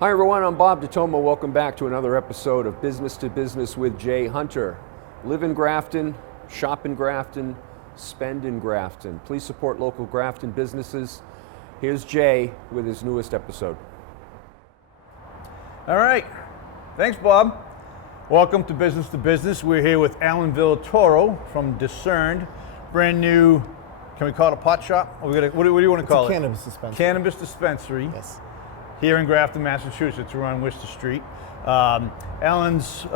Hi everyone, I'm Bob DeToma. Welcome back to another episode of Business to Business with Jay Hunter. Live in Grafton, shop in Grafton, spend in Grafton. Please support local Grafton businesses. Here's Jay with his newest episode. All right, thanks Bob. Welcome to Business. We're here with Alan Villatoro from Discerned, brand new, can we call it a pot shop? What do you want to call it? Cannabis dispensary. Cannabis dispensary. Yes. Here in Grafton, Massachusetts. We're on Worcester Street. Alan's,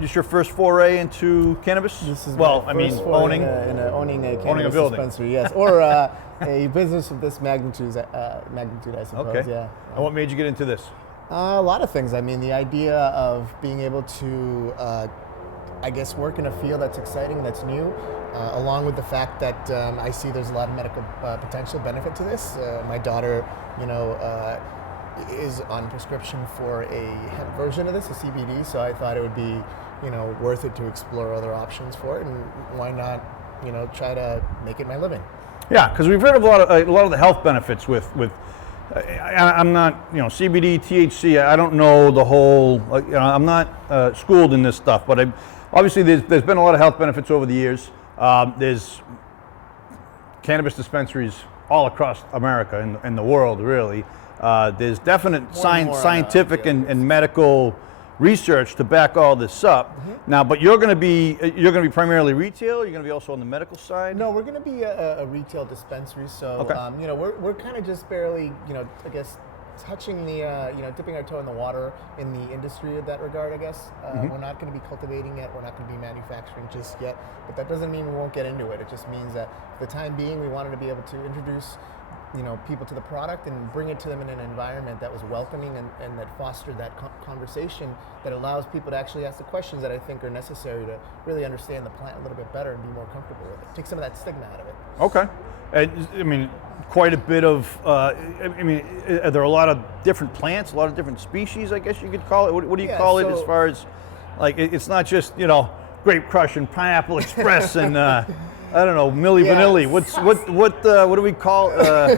just your first foray into cannabis? This is owning owning a cannabis building. dispensary, yes, or a business of this magnitude, I suppose. Okay. Yeah. And what made you get into this? A lot of things. I mean, the idea of being able to, work in a field that's exciting, that's new, along with the fact that I see there's a lot of medical potential benefit to this. My daughter, is on prescription for a hemp version of this, a CBD, so I thought it would be, worth it to explore other options for it, and why not, try to make it my living. Yeah, because we've heard of a lot of the health benefits with I'm not, CBD, THC, I don't know the whole, I'm not schooled in this stuff, but obviously there's been a lot of health benefits over the years. There's cannabis dispensaries all across America and the world, really. There's definite scientific and medical research to back all this up. Mm-hmm. Now, but you're going to be primarily retail. You're going to be also on the medical side. No, we're going to be a retail dispensary. So, okay. We're kind of just barely, touching the, dipping our toe in the water in the industry in that regard. I guess We're not going to be cultivating it. We're not going to be manufacturing just yet. But that doesn't mean we won't get into it. It just means that for the time being, we wanted to be able to introduce people to the product and bring it to them in an environment that was welcoming and that fostered that conversation that allows people to actually ask the questions that I think are necessary to really understand the plant a little bit better and be more comfortable with it. Take some of that stigma out of it. Okay. And quite a bit of, are there a lot of different plants, a lot of different species, I guess you could call it? What do you call it as far as, it's not just, Grape Crush and Pineapple Express and, I don't know, Milli Vanilli. What do we call? I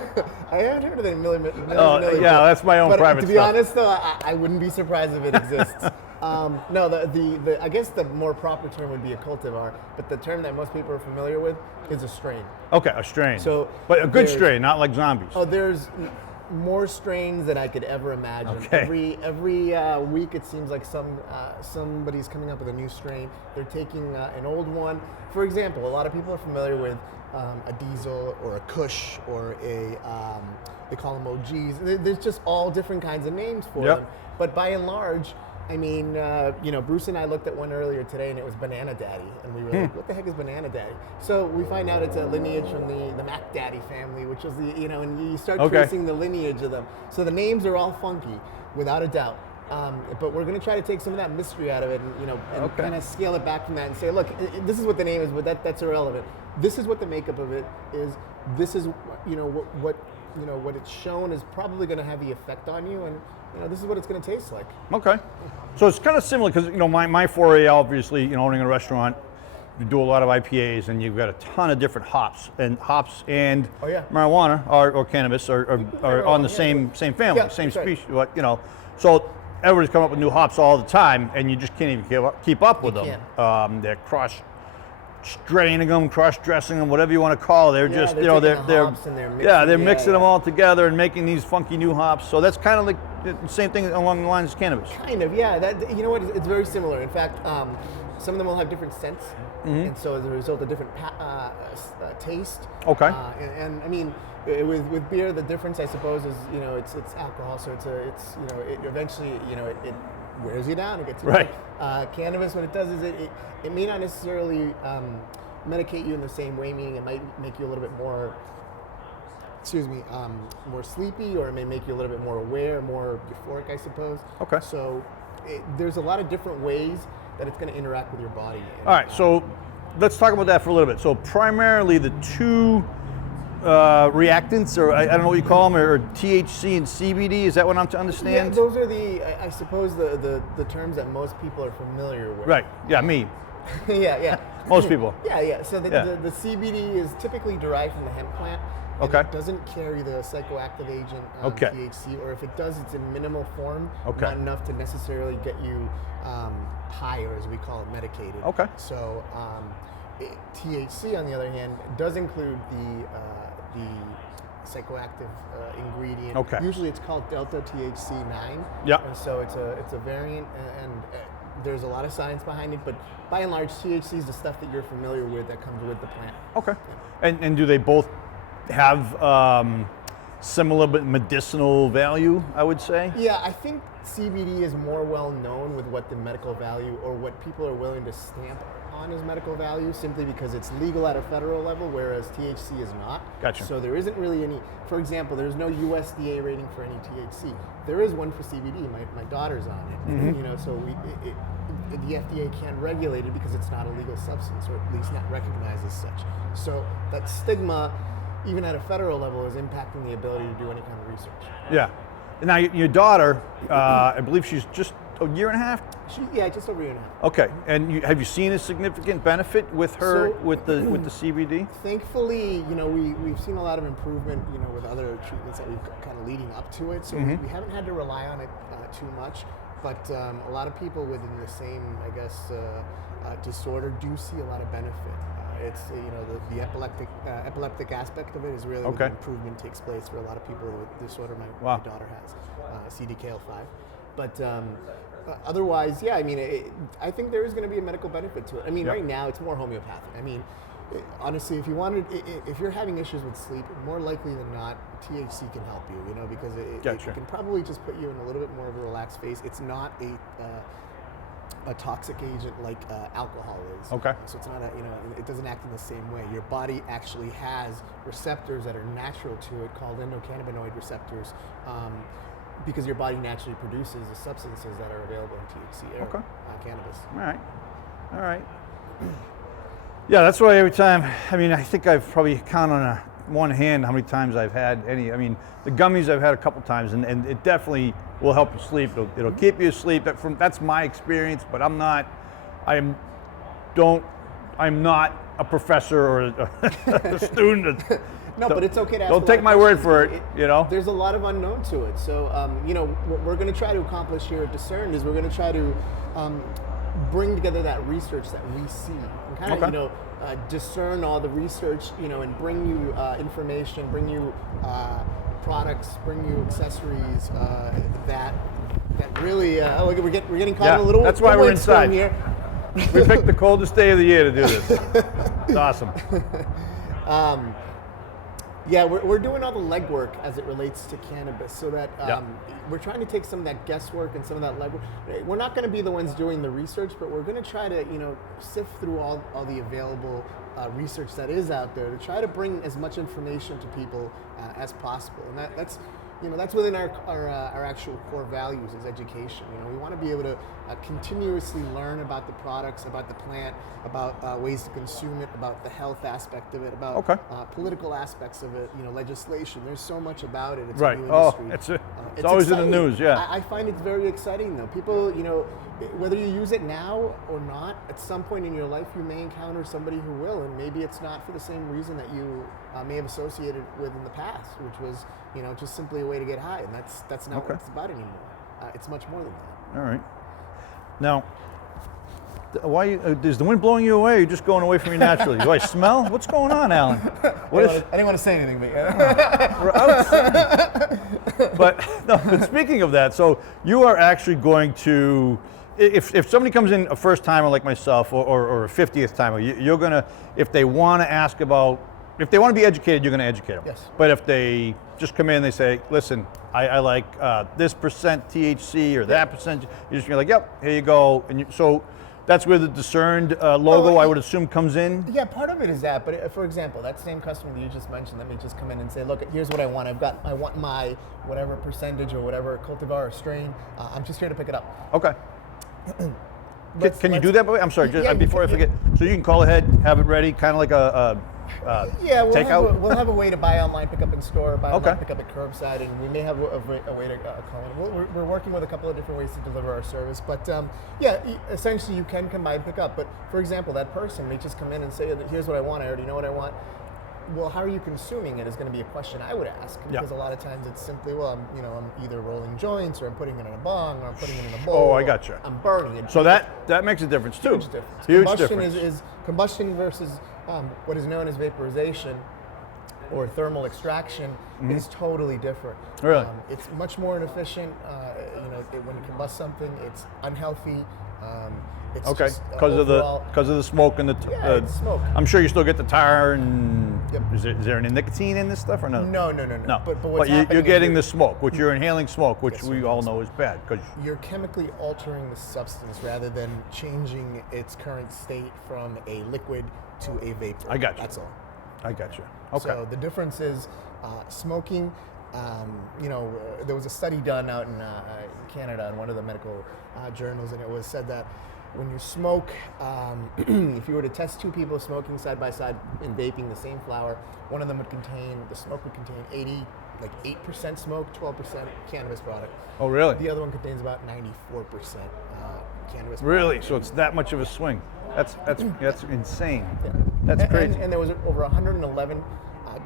haven't heard of the Milli Vanilli. Yeah, that's my own private stuff. To be honest, though, I wouldn't be surprised if it exists. No, the I guess the more proper term would be a cultivar, but the term that most people are familiar with is a strain. Okay, a strain. So, but a good strain, not like zombies. Oh, there's more strains than I could ever imagine. Okay. Every week it seems like somebody's coming up with a new strain. They're taking an old one. For example, a lot of people are familiar with a Diesel or a Kush or a they call them OGs. There's just all different kinds of names for them. But by and large, Bruce and I looked at one earlier today, and it was Banana Daddy, and we were like, "What the heck is Banana Daddy?" So we find out it's a lineage from the Mac Daddy family, which is and you start tracing the lineage of them. So the names are all funky, without a doubt. But we're going to try to take some of that mystery out of it, and kind of scale it back from that, and say, "Look, this is what the name is, but that's irrelevant. This is what the makeup of it is. This is what it's shown is probably going to have the effect on you, and." This is what it's going to taste like. Okay. So it's kind of similar because, my foray, obviously, owning a restaurant, you do a lot of IPAs and you've got a ton of different hops and marijuana or cannabis are on the same family, same species. Right. So everybody's coming up with new hops all the time and you just can't even keep up with them. They're straining them, cross-dressing them, whatever you want to call it. They're just, they're mixing them all together and making these funky new hops. So that's kind of like the same thing along the lines of cannabis. Kind of, yeah. It's very similar. In fact, some of them will have different scents, and so as a result, a different taste. Okay. And I mean, with beer, the difference, I suppose, is it's alcohol, so it eventually it wears you down. It gets you right. Cannabis, what it does is it may not necessarily medicate you in the same way, meaning it might make you a little bit more, more sleepy, or it may make you a little bit more aware, more euphoric, I suppose. Okay. So there's a lot of different ways that it's going to interact with your body. All right, so let's talk about that for a little bit. So primarily the two reactants, or I don't know what you call them, or THC and CBD, is that what I'm to understand? Yeah, those are I suppose the terms that most people are familiar with. Right, yeah, me. yeah. Most people. Yeah. So the CBD is typically derived from the hemp plant. and Okay. it doesn't carry the psychoactive agent Okay. THC, or if it does, it's in minimal form, Okay. not enough to necessarily get you high, or as we call it, medicated. Okay. So THC, on the other hand, does include the psychoactive ingredient. Okay. Usually it's called delta THC9. Yeah. And so it's a variant, and there's a lot of science behind it, but by and large, THC is the stuff that you're familiar with that comes with the plant. Okay. And do they both have similar but medicinal value, I would say? Yeah, I think CBD is more well known with what the medical value, or what people are willing to stamp on as medical value, simply because it's legal at a federal level, whereas THC is not. Gotcha. So there isn't really any, for example, there's no USDA rating for any THC. There is one for CBD. My daughter's on it. Mm-hmm. You know, so the FDA can't regulate it because it's not a legal substance, or at least not recognized as such. So that stigma, even at a federal level, is impacting the ability to do any kind of research. Yeah. Now, your daughter, I believe she's just a year and a half? Just over a year and a half. Okay. And have you seen a significant benefit with her So- with the CBD? Thankfully, you know, we've seen a lot of improvement, you know, with other treatments that we've kind of leading up to it. So we haven't had to rely on it too much. But a lot of people within the same, I guess, disorder do see a lot of benefit. It's you know, the epileptic aspect of it is really where the improvement takes place for a lot of people with the disorder my daughter has, CDKL5. But otherwise, yeah, I mean, I think there is going to be a medical benefit to it. I mean, right now it's more homeopathic. I mean, honestly, if you're having issues with sleep, more likely than not, THC can help you. You know, because it can probably just put you in a little bit more of a relaxed phase. It's not a toxic agent like alcohol is. Okay. So it's not it doesn't act in the same way. Your body actually has receptors that are natural to it, called endocannabinoid receptors, because your body naturally produces the substances that are available in THC or cannabis. All right. Yeah, that's why every time, I mean, I think I've probably count on one hand how many times I've had any. I mean, the gummies I've had a couple times, and it definitely will help you sleep. It'll keep you asleep. That's my experience, but I'm not a professor or a student. No, but it's okay to ask. Don't take my word for it. You know, there's a lot of unknown to it. So, you know, what we're going to try to accomplish here at Discern is we're going to try to bring together that research that we see, and kind of, you know, discern all the research, you know, and bring you information, bring you products, bring you accessories that really. Look, we're getting caught in a little. That's why we're inside here. We picked the coldest day of the year to do this. It's awesome. Yeah, we're doing all the legwork as it relates to cannabis, so that we're trying to take some of that guesswork and some of that legwork. We're not going to be the ones doing the research, but we're going to try to, you know, sift through all the available research that is out there to try to bring as much information to people as possible. And that's you know, that's within our actual core values is education. You know, we want to be able to continuously learn about the products, about the plant, about ways to consume it, about the health aspect of it, about political aspects of it. You know, legislation. There's so much about it. It's a new industry. It's always exciting. In the news. Yeah. I find it's very exciting though. People, you know, whether you use it now or not, at some point in your life you may encounter somebody who will, and maybe it's not for the same reason that you may have associated with in the past, which was, you know, just simply a way to get high, and that's not what it's about anymore. It's much more than that. All right. Now, why is the wind blowing you away, or are you just going away from me naturally? Do I smell? What's going on, Alan? I didn't want to say anything, but speaking of that, so you are actually going to, if somebody comes in a first timer like myself, or a 50th timer, you're gonna, if they want to ask about, if they want to be educated, you're going to educate them. Yes. But if they just come in and they say, listen, I like this percent THC or that percent, you're like, yep, here you go. And so that's where the Discerned logo, I would assume, comes in? Yeah, part of it is that. But for example, that same customer that you just mentioned, let me just come in and say, look, here's what I want. I want my whatever percentage or whatever cultivar or strain. I'm just here to pick it up. Okay. Can you do that? I'm sorry, before I forget. So you can call ahead, have it ready, kind of like a we'll have a way to buy online, pick up in store, buy online, pick up at curbside, and we may have a way to call in. We're working with a couple of different ways to deliver our service, but essentially you can come by and pick up. But for example, that person may just come in and say, here's what I want, I already know what I want. well, how are you consuming it is going to be a question I would ask, because a lot of times it's simply, well, I'm either rolling joints, or I'm putting it in a bong, or I'm putting it in a bowl. Oh, I gotcha. I'm burning it. So that makes a difference too. Huge difference. Huge Combustion difference. is combustion versus what is known as vaporization or thermal extraction is totally different. Really? It's much more inefficient. When you combust something, it's unhealthy. It's Okay, just, because of the smoke and the it's smoke. I'm sure you still get the tar and Yep. is there any nicotine in this stuff or no? No. No. But what's you're happening is getting you're- the smoke, which you're inhaling smoke, which Yes, we you're all inhaling know is bad. Because You're chemically altering the substance rather than changing its current state from a liquid to a vapor. I got you. That's all. I got you. Okay. So the difference is smoking. There was a study done out in Canada in one of the medical journals, and it was said that when you smoke, if you were to test two people smoking side by side and vaping the same flower, one of them the smoke would contain 8% smoke, 12% cannabis product. Oh, really? The other one contains about 94% cannabis. Really? product. So it's that much of a swing. That's insane. Yeah. That's And- crazy. And there was over 111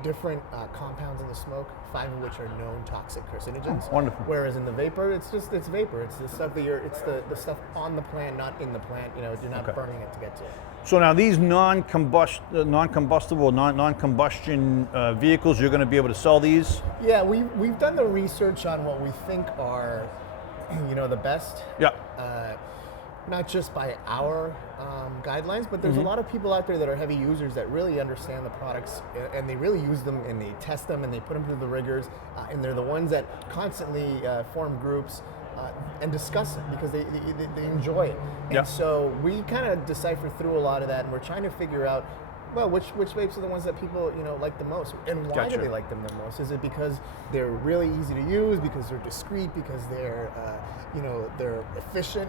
different compounds in the smoke, 5 of which are known toxic carcinogens. Wonderful. Whereas in the vapor, it's vapor. It's the stuff it's the stuff on the plant, not in the plant. You're not Okay. burning it to get to it. So now these non-combustible, non-combustion vehicles, you're going to be able to sell these. Yeah, we've done the research on what we think are, the best. Yeah. Not just by our guidelines, but there's a lot of people out there that are heavy users that really understand the products, and they really use them, and they test them, and they put them through the rigors, and they're the ones that constantly form groups and discuss it because they enjoy it. And Yeah. so we kind of decipher through a lot of that, and we're trying to figure out, well, which vapes are the ones that people like the most, and why Gotcha. do they like them the most? Is it because they're really easy to use, because they're discreet, because they're they're efficient?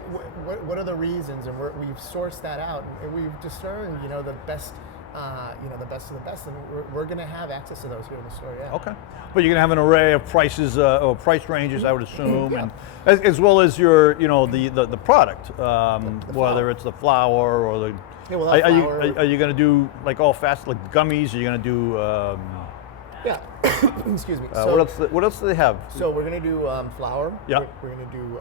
What are the reasons? And we've sourced that out, and we've discerned the best the best of the best, and we're going to have access to those here in the store. Yeah. Okay. But you're going to have an array of prices or price ranges, I would assume, Yeah. and as well as your the product, whether flower. it's the flour or the. Yeah, well, that flour- Are you going to do like all fast like gummies? Are you going to do Yeah. Excuse me. what else do they have? So we're going to do flour. Yeah. We're going to do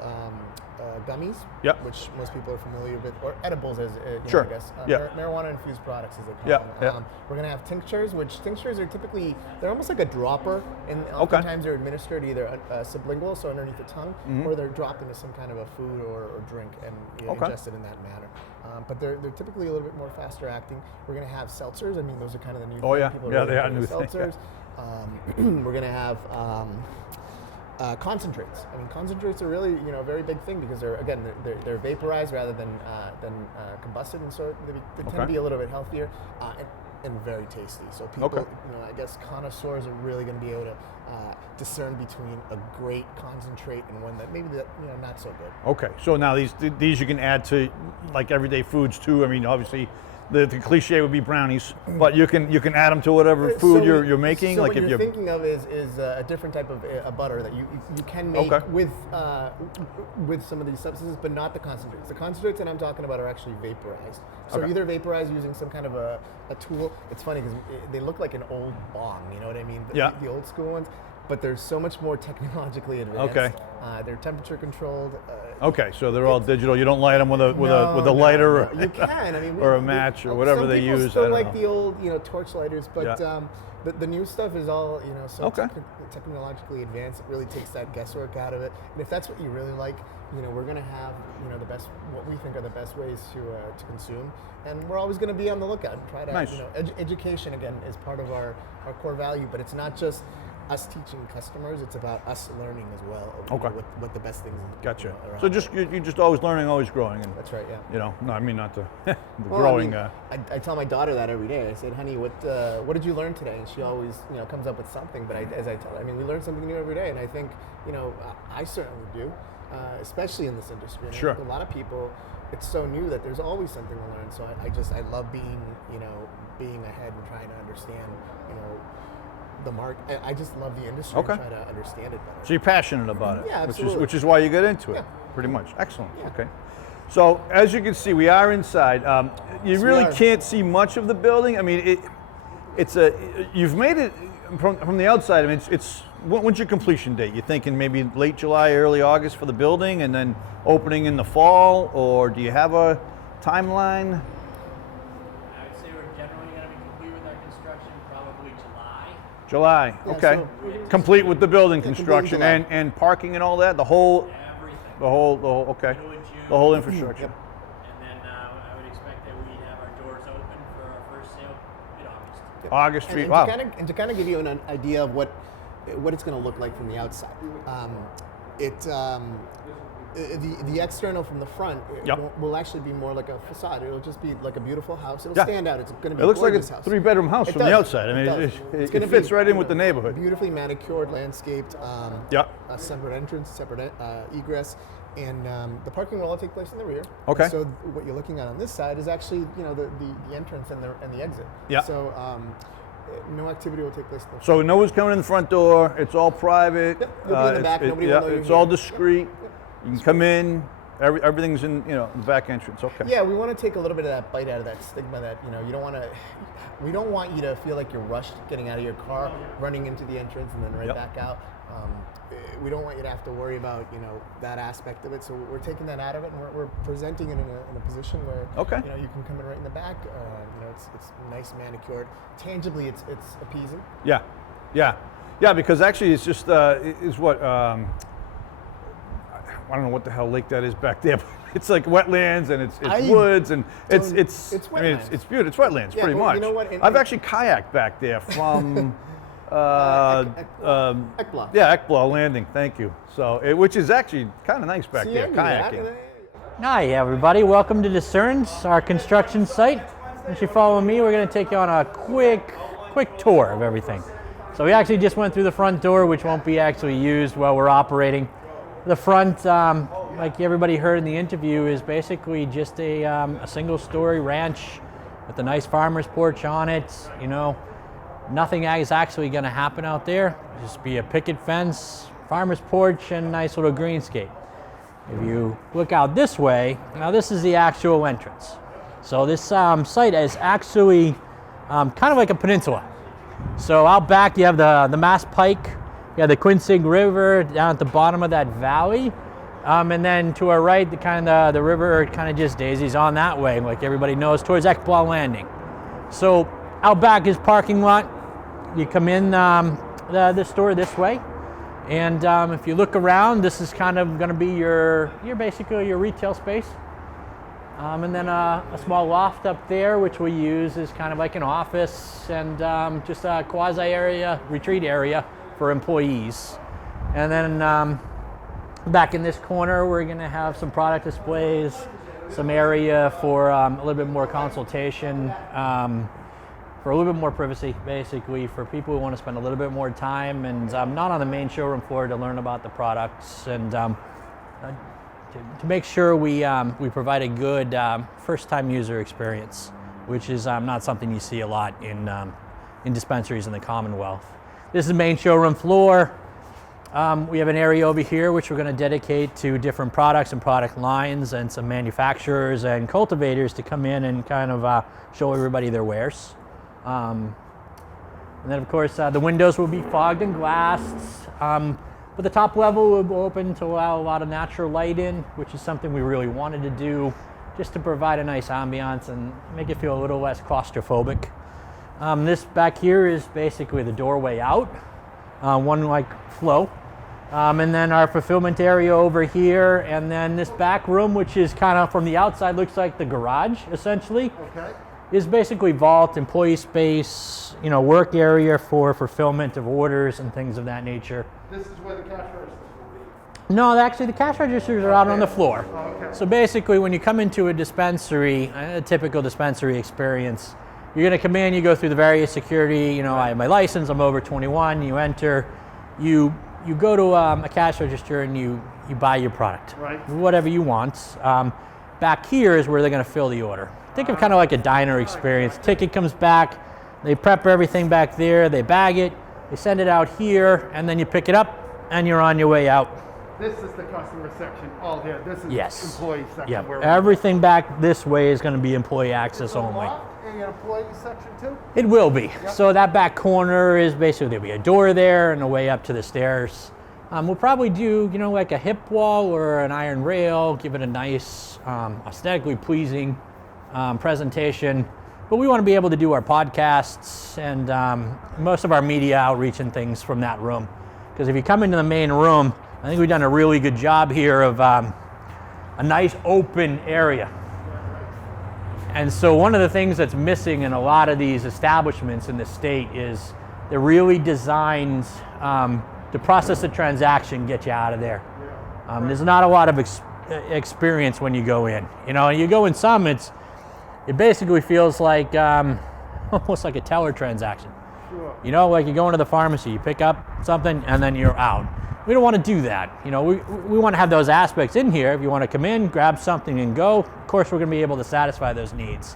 gummies. Yeah. Which most people are familiar with, or edibles as Sure. I guess. Yeah. Marijuana infused products as they call Yeah, them. yeah. We're going to have tinctures, which tinctures are typically they're almost like a dropper, and Okay. oftentimes they're administered either sublingual, so underneath the tongue, or they're dropped into some kind of a food or drink and Okay. ingested in that manner. But they're typically a little bit more faster acting. We're going to have seltzers. I mean, those are kind of the new Oh, thing. yeah. People Yeah, really they are into new thing, yeah. seltzers. We're going to have concentrates. I mean, concentrates are really a very big thing because they're vaporized rather than combusted, and so they tend to Okay. be a little bit healthier and very tasty. So people, Okay. I guess connoisseurs are really going to be able to discern between a great concentrate and one that maybe not so good. Okay, so now these you can add to like everyday foods too. I mean, obviously, the cliche would be brownies, but you can add them to whatever food So you're making. So like what if you're you're thinking of is a different type of a butter that you can make Okay. with some of these substances, but not the concentrates. The concentrates that I'm talking about are actually vaporized. So Okay. either vaporized using some kind of a tool. It's funny because they look like an old bong. You know what I mean? Yeah. The old school ones. But they're so much more technologically advanced. Okay. They're temperature controlled. okay, so they're all digital. You don't light them with a No, lighter no. You can. I mean, or a match or whatever some they people use. Still I don't like know. the old, torch lighters, but Yeah. the new stuff is all so Okay. technologically advanced. It really takes that guesswork out of it. And if that's what you really like, we're gonna have the best, what we think are the best ways to consume, and we're always gonna be on the lookout and try to Nice. education again is part of our core value, but it's not just us teaching customers, it's about us learning as well. Okay. What the best things. Gotcha. Are So out just there. you're just always learning, always growing, and That's right. Yeah. no, I mean not the, the Well, growing. I I tell my daughter that every day. I said, "Honey, what did you learn today?" And she always, comes up with something. But as I tell her, we learn something new every day, and I think, I certainly do, especially in this industry. And I Sure. think a lot of people, it's so new that there's always something to learn. So I love being, being ahead and trying to understand, the market. I just love the industry. Okay. And try to understand it better. So you're passionate about it, Yeah, which absolutely. is why you get into it, Yeah. pretty much. Excellent. Yeah. Okay. So as you can see, we are inside. You Yes, we really are. can't see much of the building. I mean, you've made it from the outside. I mean, when's your completion date? You thinking maybe late July, early August for the building, and then opening in the fall, or do you have a timeline? I would say we're generally going to be complete with our construction probably July. July, Yeah, okay. so- Complete with the building complete in construction July. and parking and all that. The whole, Everything. okay. Middle of June. The whole infrastructure. Yep. And then I would expect that we'd have our doors open for our first sale mid-August. August And, Street. and Wow. to kind of give you an idea of what it's going to look like from the outside. The external from the front Yep. will actually be more like a facade. It'll just be like a beautiful house. It'll Yeah. stand out. It's going to be It looks a like a gorgeous house. 3-bedroom house It from the does. outside. I mean, does. It's gonna it fits be, right in with the neighborhood. Beautifully manicured, landscaped. Yeah. A separate entrance, separate egress, and the parking will all take place in the rear. Okay. So what you're looking at on this side is actually the entrance and the exit. Yeah. So no activity will take place in the So no one's coming in the front door. It's all private. Yep, you'll be in the back, nobody will know you're It's all here. discreet. You can come in. Everything's in the back entrance. Okay. Yeah, we want to take a little bit of that bite out of that stigma that you don't want to. We don't want you to feel like you're rushed getting out of your car, running into the entrance, and then right Yep. back out. We don't want you to have to worry about that aspect of it. So we're taking that out of it, and we're presenting it in a position where Okay. you can come in right in the back. It's nice manicured. Tangibly, it's appeasing. Yeah. Because actually, it's just is what. I don't know what the hell lake that is back there. But it's like wetlands and it's woods and it's I mean wetlands. it's beautiful. It's wetlands Yeah, pretty well, much. you know what, I've actually kayaked back there from Ekbla. yeah, Ekbla Landing. Thank you. So which is actually kind of nice back See, there I knew that. kayaking. Hi, everybody. Welcome to Discerns, our construction site. As you follow me, we're going to take you on a quick tour of everything. So we actually just went through the front door, which won't be actually used while we're operating. The front, like everybody heard in the interview, is basically just a single-story ranch with a nice farmer's porch on it. Nothing is actually going to happen out there. Just be a picket fence, farmer's porch, and a nice little greenscape. If you look out this way, now this is the actual entrance. So this site is actually kind of like a peninsula. So out back you have the Mass Pike, you have the Quinsig River down at the bottom of that valley, and then to our right, the river kind of just daisies on that way, like everybody knows, towards Ekbla Landing. So out back is parking lot. You come in the store this way, and if you look around, this is kind of going to be your basically your retail space. And then a small loft up there, which we use as kind of like an office and just a quasi area, retreat area for employees. And then back in this corner, we're going to have some product displays, some area for a little bit more consultation, for a little bit more privacy, basically, for people who want to spend a little bit more time and not on the main showroom floor to learn about the products and to make sure we provide a good first-time user experience, which is not something you see a lot in dispensaries in the Commonwealth. This is the main showroom floor. We have an area over here which we're going to dedicate to different products and product lines and some manufacturers and cultivators to come in and kind of show everybody their wares. And then of course the windows will be fogged and glassed. But the top level will be open to allow a lot of natural light in, which is something we really wanted to do just to provide a nice ambiance and make it feel a little less claustrophobic. This back here is basically the doorway out, one like flow. And then our fulfillment area over here, and then this back room, which is kind of from the outside looks like the garage essentially. Okay. Is basically vault, employee space, work area for fulfillment of orders and things of that nature. This is where the cash registers will be. No, actually the cash registers are out on the floor. Okay. So basically when you come into a dispensary, a typical dispensary experience, you're gonna come in, you go through the various security, I have my license, I'm over 21, you enter, you go to a cash register and you buy your product. Right. Whatever you want. Back here is where they're gonna fill the order. Think of kind of like a diner experience. Ticket comes back, they prep everything back there, they bag it, they send it out here, and then you pick it up and you're on your way out. This is the customer section all here. This is Yes. employee section. Yep. Where Everything back this way is going to be employee access only. an employee section too? It will be. So that back corner is basically, there'll be a door there and a way up to the stairs. We'll probably do, like a hip wall or an iron rail, give it a nice, aesthetically pleasing presentation. But we want to be able to do our podcasts and most of our media outreach and things from that room. Because if you come into the main room, I think we've done a really good job here of a nice open area. And so one of the things that's missing in a lot of these establishments in the state is they're really designed to process the transaction, get you out of there. There's not a lot of experience when you go in. You go in some, it basically feels like almost like a teller transaction. Sure. Like you go into the pharmacy, you pick up something, and then you're out. We don't want to do that. We want to have those aspects in here. If you want to come in, grab something and go, of course we're going to be able to satisfy those needs.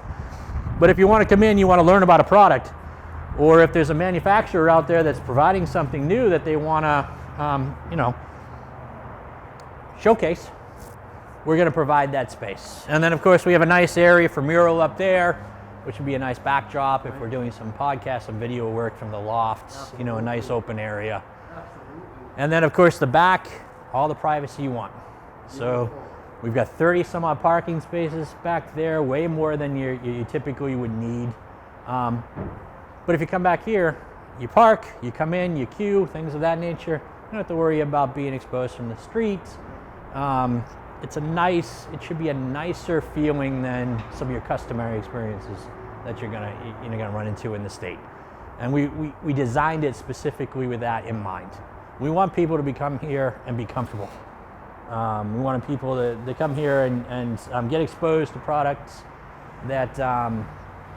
But if you want to come in, you want to learn about a product, or if there's a manufacturer out there that's providing something new that they want to, showcase, we're going to provide that space. And then of course we have a nice area for mural up there, which would be a nice backdrop if we're doing some podcasts, some video work from the lofts, a nice open area. And then of course the back, all the privacy you want. So we've got 30 some odd parking spaces back there, way more than you typically would need. But if you come back here, you park, you come in, you queue, things of that nature. You don't have to worry about being exposed from the street. It should be a nicer feeling than some of your customary experiences that you're gonna run into in the state. And we designed it specifically with that in mind. We want people to come here and be comfortable. We want people to come here and get exposed to products that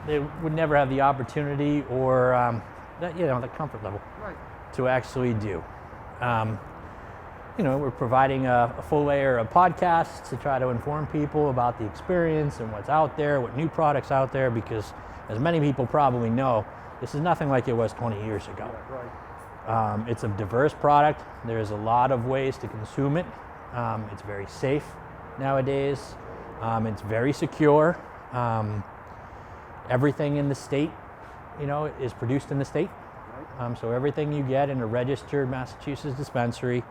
they would never have the opportunity or the comfort level to actually do. We're providing a full layer of podcasts to try to inform people about the experience and what's out there, what new products out there, because as many people probably know, this is nothing like it was 20 years ago. It's a diverse product. There's a lot of ways to consume it. It's very safe nowadays. It's very secure. Everything in the state, is produced in the state. So everything you get in a registered Massachusetts dispensary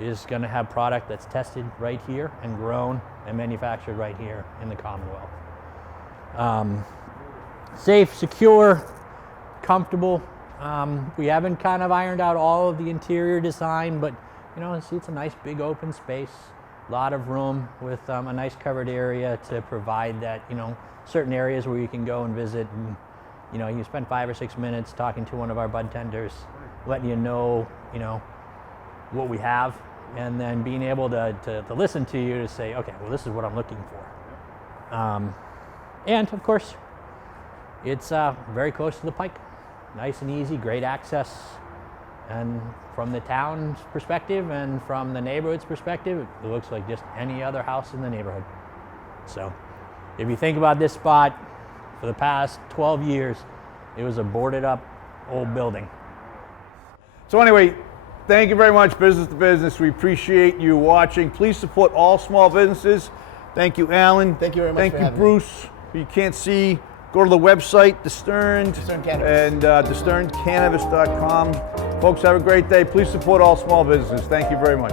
is going to have product that's tested right here and grown and manufactured right here in the Commonwealth. Safe, secure, comfortable. We haven't kind of ironed out all of the interior design, but see, it's a nice big open space, a lot of room with a nice covered area to provide that, certain areas where you can go and visit and, you spend 5 or 6 minutes talking to one of our bud tenders, letting you know, what we have, and then being able to listen to you to say, okay, well, this is what I'm looking for. And of course, it's very close to the Pike. Nice and easy, great access. And from the town's perspective and from the neighborhood's perspective, it looks like just any other house in the neighborhood. So if you think about this spot, for the past 12 years, it was a boarded up old building. So anyway, thank you very much, Business to Business. We appreciate you watching. Please support all small businesses. Thank you, Alan. Thank you very much Thank for you, having Bruce. If you can't see, go to the website, Discern Cannabis. and discerncannabis.com. Folks, have a great day. Please support all small businesses. Thank you very much.